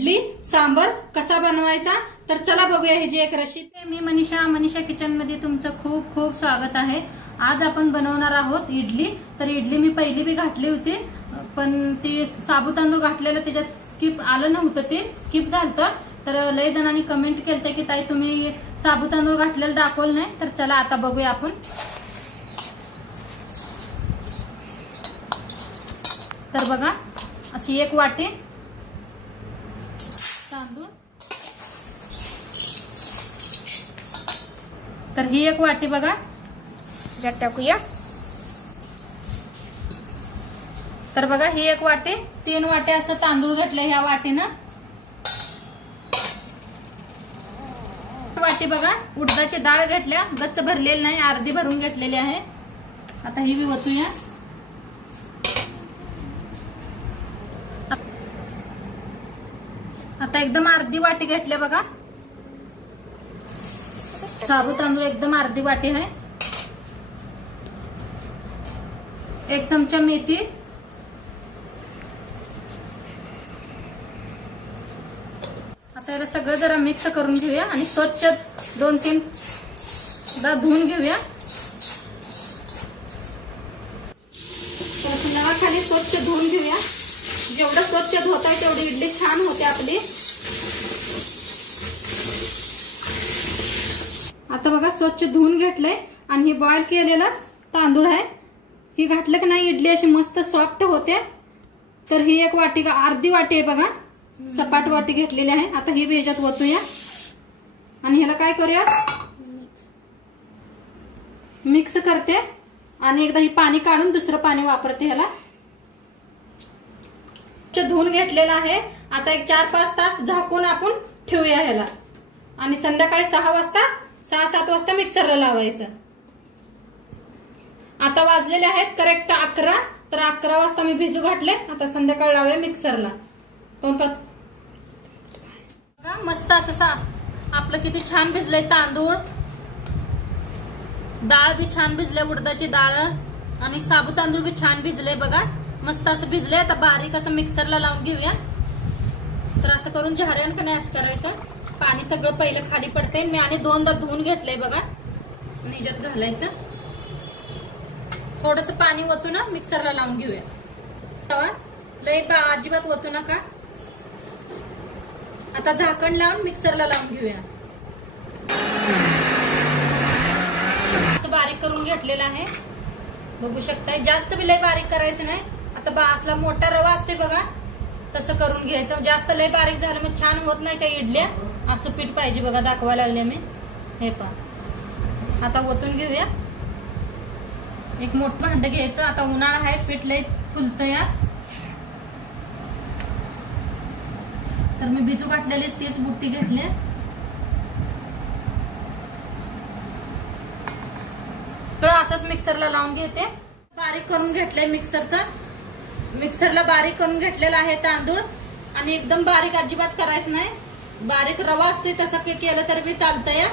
इडली सांबर कसा बनवायचा तर चला बघूया ही जी एक रेसिपी. मी मनीषा किचन मध्ये तुमचं खूप खूप स्वागत आहे. आज आपण बनवणार आहोत इडली. तर इडली मी पहिली बी घातली होती पण ती साबू तांदूळ घातलेलं त्याच्यात स्किप आलं नव्हतं, ते स्किप झालं. तर लय जणांनी कमेंट केलते की ताई तुम्ही साबू तांदूळ घातलेलं दाखवलं नाही. तर चला आता बघूया आपण. तर बघा अशी एक वाटी तांदूळ, तर ही एक वाटी बघा ज्यात टाकूया. तर बघा ही एक वाटी, 3 वाटे असं तांदूळ घेतले ह्या वाटीनं. वाटी बघा उडदाची डाळ घेतल्या, गच्च भरलेली नाही, अर्धी भरून घेतलेली आहे. आता ही बी ओतूया. आता एकदम अर्धी वाटी घेतल्या बघा साबू तांदूळ, एकदम अर्धी वाटी आहे. 1 चमचा मेथी, आता याला सगळं जरा मिक्स करून घेऊया आणि स्वच्छ 2-3 दा धुवून घेऊया. तर खाली स्वच्छ धुवून घेऊया. जेवढं स्वच्छ धुताय तेवढी इडली छान होते आपली. आता बघा स्वच्छ धुवून घेतलंय आणि हे बॉईल केलेला तांदूळ आहे, ही घातलं की नाही इडली अशी मस्त सॉफ्ट होते. तर ही एक वाटी, अर्धी वाटी आहे बघा, सपाट वाटी घेतलेली आहे. आता ही ह्याच्यात ओतूया आणि ह्याला काय करूया, मिक्स करते आणि एकदा ही पाणी काढून दुसरं पाणी वापरते. ह्याला धुवून घेतलेला आहे. आता एक 4-5 तास झाकून आपण ठेवूया ह्याला आणि संध्याकाळी 6-7 वाजता मिक्सरला लावायचं. आता वाजलेले आहेत करेक्ट 11. तर 11 वाजता मी भिजू घातले. आता संध्याकाळी लावूया मिक्सरला. मस्त असं आपलं किती छान भिजलंय तांदूळ, डाळ बी छान भिजले, उडदाची डाळ आणि साबू तांदूळ बी छान भिजले बघा, मस्त असं भिजले. आता बारीक असं मिक्सरला लावून घेऊया. तर असं करून झाऱ्यान का नाही असं करायचं, पाणी सगळं पहिलं खाली पडते. मी आणि 2दा धुवून घेतलंय बघा आणि ह्याच्यात घालायचं. थोडस पाणी ओतून मिक्सरला लावून घेऊया. लय अजिबात ओतू नका. आता झाकण लावून मिक्सरला लावून घेऊया. असं बारीक करून घेतलेलं आहे, बघू शकताय. जास्त बी लय बारीक करायचं नाही. आता बासला मोठा रवा असते बघा, तसं करून घ्यायचं. जास्त लय बारीक झालं मग छान होत नाही त्या इडल्या. असं पीठ पाहिजे बघा, दाखवा लागले मी. हे पहा आता ओतून घेऊया. एक मोठं भांड घ्यायचं. आता उन्हाळा आहे, पीठ लय फुलतं या. तर मी भिजू घातलेलीच तीच बुट्टी घेतली. तर असंच मिक्सरला लावून घेते. बारीक करून घेतलंय मिक्सरला बारीक करून घेतलेला आहे तांदूळ. आणि एकदम बारीक अजिबात करायचं नाही. बारीक रवा असते तसं केलं तरी बी चालतं या.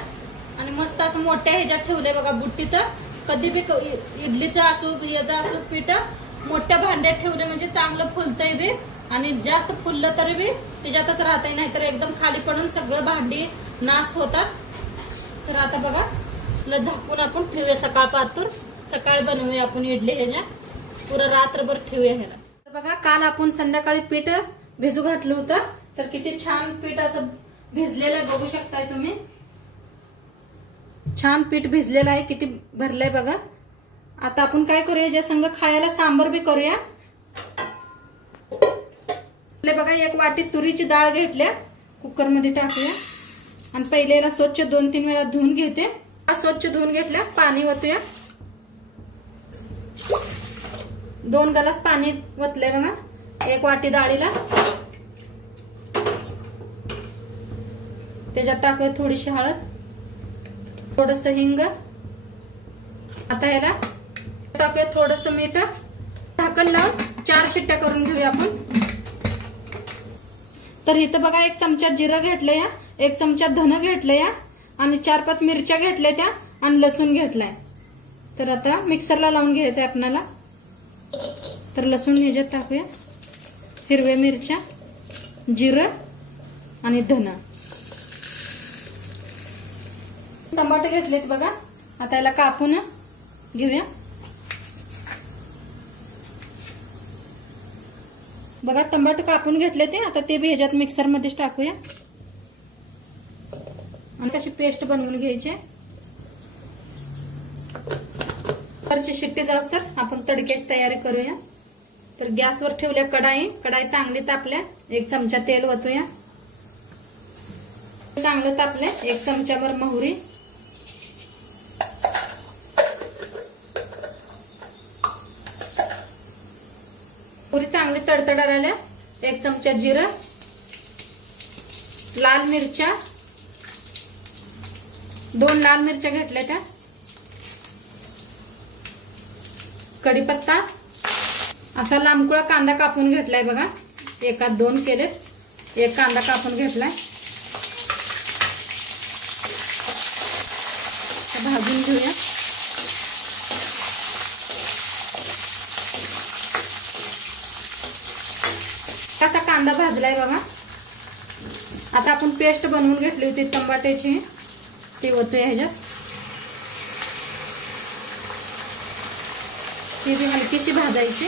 आणि मस्त असं मोठ्या ह्याच्यात ठेवलंय बघा बुट्टीत. कधी बी इडलीचं असो याचं असो पीठ मोठ्या भांड्यात ठेवले म्हणजे चांगलं फुलतंय बी. आणि जास्त फुललं तरी बी त्याच्यातच राहतंय, नाहीतर एकदम खाली पडून सगळं भांडी नाश होतात. तर आता बघा झाकून आपण ठेवूया. सकाळ बनवूया आपण इडली ह्याच्या, पुरं रात्रभर ठेवूया ह्याला. तर बघा काल आपण संध्याकाळी पीठ भिजू घातलं होतं, तर किती छान पीठ असं भिजलेलं बघू शकताय तुम्ही. छान पीठ भिजलेलं आहे, किती भरलंय बघा. आता आपण काय करूया, ज्या संग खायला सांबर बी करूया. बघा 1 वाटी तुरीची डाळ घेतल्या, कुकर मध्ये टाकूया आणि पहिले याला स्वच्छ 2-3 वेळा धुवून घेते. स्वच्छ धुवून घेतल्या, पाणी ओतूया. 2 ग्लास पाणी ओतलंय बघा 1 वाटी डाळीला. त्याच्यात टाकूया थोडीशी हळद, थोडस हिंग. आता याला टाकूया थोडस मीठ. झाकण लावून 4 शिट्ट्या करून घेऊया आपण. तर इथं बघा 1 चमचा जिरं घेतलंय, 1 चमचा धन घेतलंय आणि 4-5 मिरच्या घेतल्या त्या आणि लसूण घेतलाय. तर आता मिक्सरला लावून घ्यायचंय आपल्याला. तर लसूण ह्याच्यात टाकूया, हिरव्या मिरच्या, जिरं आणि धना. टमाटे घेतलेत बघा. आता याला कापून घेऊया. बघा टमाटे कापून घेतले ते. आता ते बी ह्याच्यात मिक्सर मध्येच टाकूया आणि कशी पेस्ट बनवून घ्यायची. वरची शिट्टी जाऊस तर आपण तडक्याची तयारी करूया. तर गॅसवर ठेवल्या कढाई चांगली तापल्या. 1 चमचा तेल ओतूया. चांगलं तापले. 1 चमचाभर मोहरी, चांगली तडतडायला 1 चमचा जिरं, लाल मिरच्या 2 लाल मिरच्या घेतल्या त्या, कढीपत्ता, असा लांबकुळा कांदा कापून घेतलाय बघा. 1-2 केलेत. 1 कांदा कापून घेतलाय. भाजून घेऊया. कसा कांदा भाजलाय बघा. आता आपण पेस्ट बनवून घेतली होती टमाट्याची, ती ओतूया ह्याच्यात. ती बी हलकीशी भाजायची.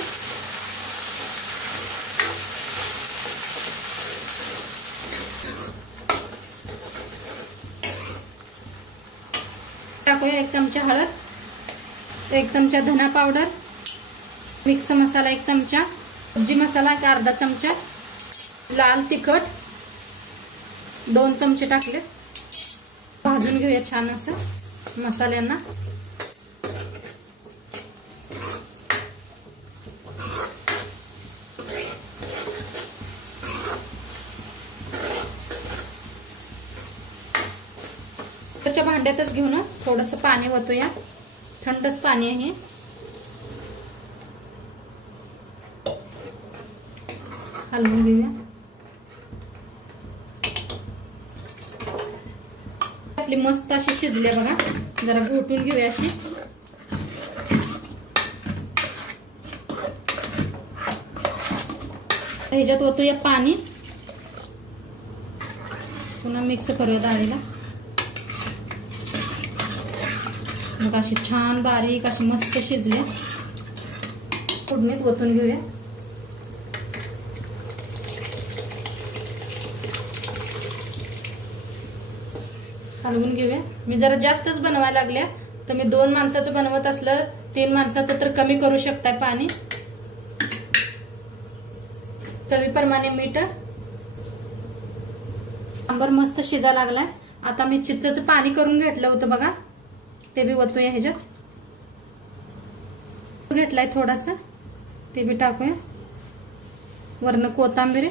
टाकूया 1 चमचा हळद, 1 चमचा धना पावडर, मिक्स मसाला 1 चमचा, सब्जी मसाला 1 अर्धा चमचा, लाल तिखट 2 चमचे टाकले. भाजून घेऊया छान असं मसाल्यांना. त्याच्या भांड्यातच घेऊन थोडंसं पाणी ओतूया. थंडच पाणी आहे. हलवून घेऊया. आपली मस्त अशी शिजली बघा. जरा घोटून घेऊया अशी. ह्याच्यात ओतूया पाणी. पुन्हा मिक्स करूया डाळीला. बघा अशी छान बारीक अशी मस्त शिजले. फोडणीत ओतून घेऊया. हलवून घेऊया. मी जरा जास्तच बनवायला लागल्या, तर मी 2 माणसाचं बनवत असलं 3 माणसाचं तर कमी करू शकताय पाणी. चवीप्रमाणे मीठ. सांबार मस्त शिजा लागलाय. आता मी चिंचेचं पाणी करून घेतलं होतं बघा, ते बी ओतूया ह्याच्यात. घेतलाय थोडासा, ते बी टाकूया. वरनं कोथिंबीर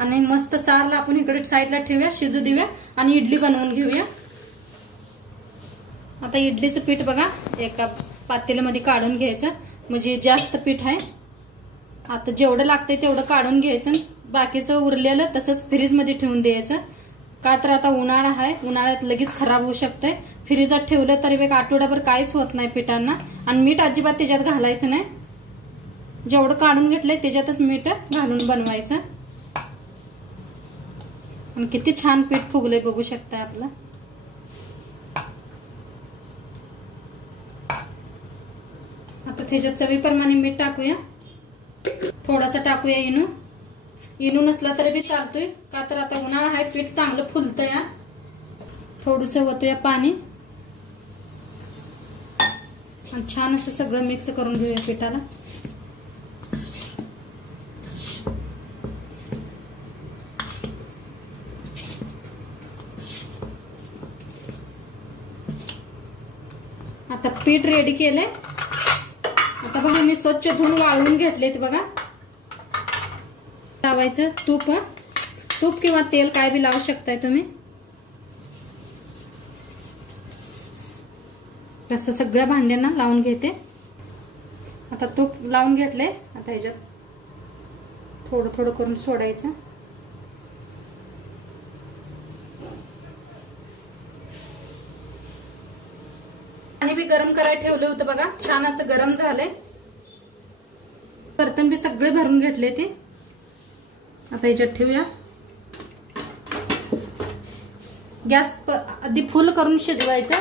आणि मस्त सारला आपण इकडे साईडला ठेवूया, शिजू देऊया आणि इडली बनवून घेऊया. आता इडलीचं पीठ बघा एका पातेल्यामध्ये काढून घ्यायचं. म्हणजे जास्त पीठ आहे. आता जेवढं लागतंय तेवढं काढून घ्यायचं. बाकीचं उरलेलं तसंच फ्रीजमध्ये ठेवून द्यायचं. का तर आता उन्हाळा आहे, उन्हाळ्यात लगेच खराब होऊ शकतंय. फ्रीजात ठेवलं तरी एक आठवड्याभर काहीच होत नाही पिठांना. आणि मीठ अजिबात त्याच्यात घालायचं नाही. जेवढं काढून घेतलंय त्याच्यातच मीठ घालून बनवायचं. आणि किती छान पीठ फुगलंय बघू शकताय आपलं. आता त्याच्यात चवीप्रमाणे मीठ टाकूया. थोडासा टाकूया इनो. इनो नसला तरी बी चालतोय, का तर आता उन्हाळा आहे, पीठ चांगलं फुलतंय. थोडंसं ओतूया पाणी आणि छान असं सगळं मिक्स करून घेऊया पिठाला. आता पीठ रेडी केलंय. आता बघा मी स्वच्छ धुवून वाळवून घेतलेत बघा. लावायचं तूप किंवा तेल काय बी लावू शकताय तुम्ही. असं सगळ्या भांड्यांना लावून घेते. आता तूप लावून घेतले. आता ह्याच्यात थोडं थोडं करून सोडायचं. पाणी बी गरम करायला ठेवलं होतं बघा. छान असं गरम झालंय. बर्तन बी सगळे भरून घेतले ते. आता ह्याच्यात ठेवूया. गॅस आधी फुल करून शिजवायचा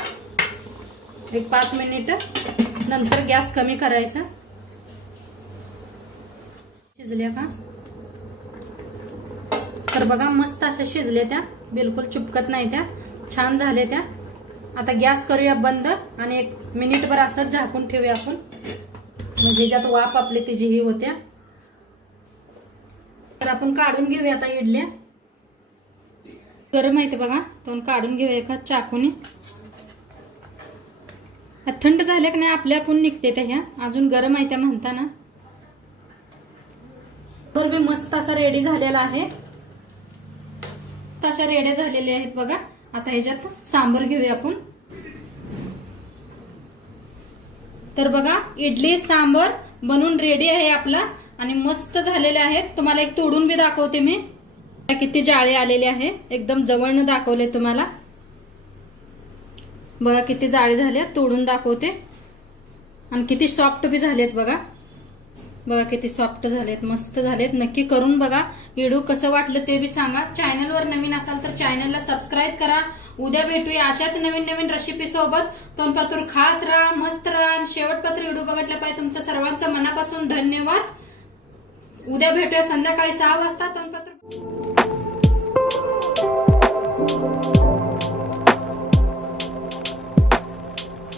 1-5 मिनिट, नंतर गॅस कमी करायचा. शिजल्या का तर बघा मस्त अशा शिजल्या त्या, बिलकुल चिपकत नाही त्या, छान झाल्या त्या. आता गॅस करूया बंद आणि 1 मिनिटभर असंच झाकून ठेवूया आपण, म्हणजे ज्यात वाफ आपली तिची ही होत्या. तर आपण काढून घेऊया आता इडल्या. गरम आहे ते बघा, तर काढून घेऊया एका चाकूने. थंड झाल्या की नाही आपल्या आपण निघते त्या, ह्या अजून गरम आहे त्या म्हणताना. तर बी मस्त असा रेडी झालेला आहे. तशा रेड्या झालेल्या आहेत बघा. आता ह्याच्यात सांबर घेऊया आपण. तर बघा इडली सांबर बनून रेडी आहे आपला आणि मस्त झालेले आहेत. तुम्हाला एक तोडून बी दाखवते मी, किती जाळे आलेले आहे. एकदम जवळनं दाखवले तुम्हाला, बघा किती जाळे झाले. तोडून दाखवते आणि किती सॉफ्ट बी झालेत बघा. बघा किती सॉफ्ट झालेत, मस्त झालेत. नक्की करून बघा. व्हिडिओ कसं वाटलं ते बी सांगा. चॅनलवर नवीन असाल तर चॅनलला सबस्क्राईब करा. उद्या भेटूया अशाच नवीन नवीन रेसिपी सोबत. तोंडपातूर खात राहा, मस्त राहा आणि शेवटपर्यंत व्हिडिओ बघितला पाहिजे. तुमचं सर्वांचं मनापासून धन्यवाद. उद्या भेटूया संध्याकाळी 6 वाजता. तोंडपातूर